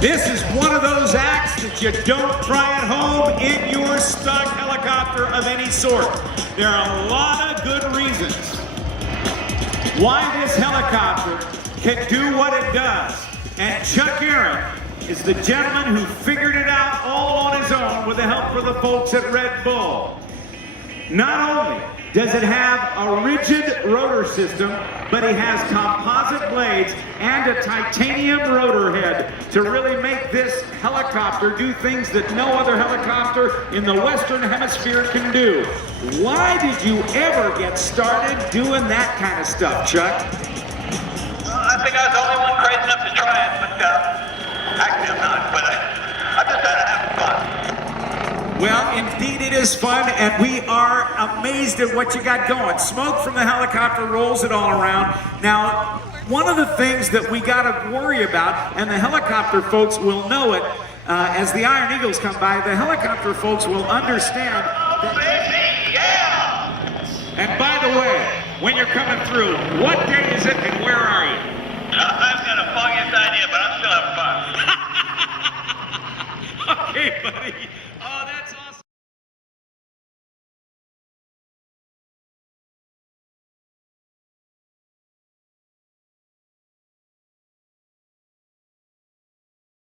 This is one of those acts that you don't try at home in your stock helicopter of any sort. There are a lot of good reasons why this helicopter can do what it does. And Chuck Aaron is the gentleman who figured it out all on his own with the help of the folks at Red Bull. Not only does it have a rigid rotor system, but it has composite blades and a titanium rotor head to really make this helicopter do things that no other helicopter in the Western Hemisphere can do. Why did you ever get started doing that kind of stuff, Chuck? I think I was the only one crazy enough to try it, but actually I'm not, but I just had to have fun. Well, indeed it is fun, and we are amazed at what you got going. Smoke from the helicopter rolls it all around. Now, one of the things that we got to worry about, and the helicopter folks will know it, as the Iron Eagles come by, the helicopter folks will understand that... Baby, yeah! And by the way, when you're coming through, what day is it and where are you? I've got a foggiest idea, but I'm still having fun. Okay, buddy.